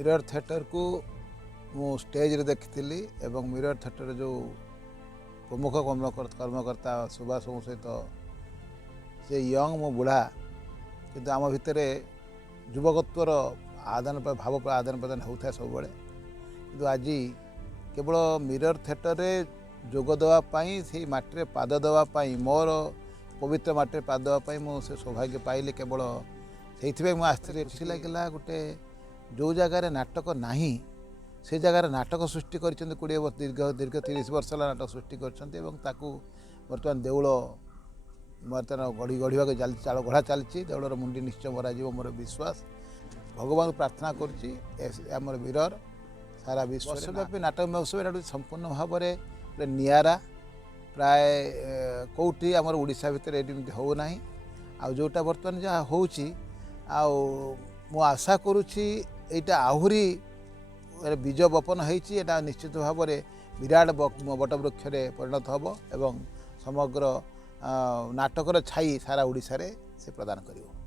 Mirror theatre को मु stage रे देखी एवं मिरर थिएटर जो प्रमुख कर्मकर्ता सुभाष सहित से यंग मो बुढ़ा किंतु आम भितर युवकत्वर आदान भाव आदान प्रदान होता है सब कि आज केवल मिरर थिएटर रे जोग देवाई से माटी पाद देवाई मोर पवित्र माटी पाद देवाई मुझे सौभाग्य पाइली केवल से मुझे खुशी लगे गोटे जो जगार नाटक ना से जगार नाटक सृष्टि कर 20 दीर्घ 30 वर्ष नाटक सृष्टि कर बर्तमान देउल बर्तमान गढ़ी गढ़ा चाल गढ़ा चलती देउलर मुंडी निश्चय मर मोर विश्वास भगवान प्रार्थना करमर वीरर सारा विश्वव्यापी नाटक महोत्सव संपूर्ण भाव में निरा प्राय कौटी आमर ओडिशा भितर एमती होना आ जोटा बर्तमान जहाँ हो आशा करुँची यहाँ आहरी बीज बपन होती निश्चित भाव में विराट बटवृक्ष परिणत हम एवं समग्र नाटकर छाई सारा ओडिशा रे से प्रदान करिवो।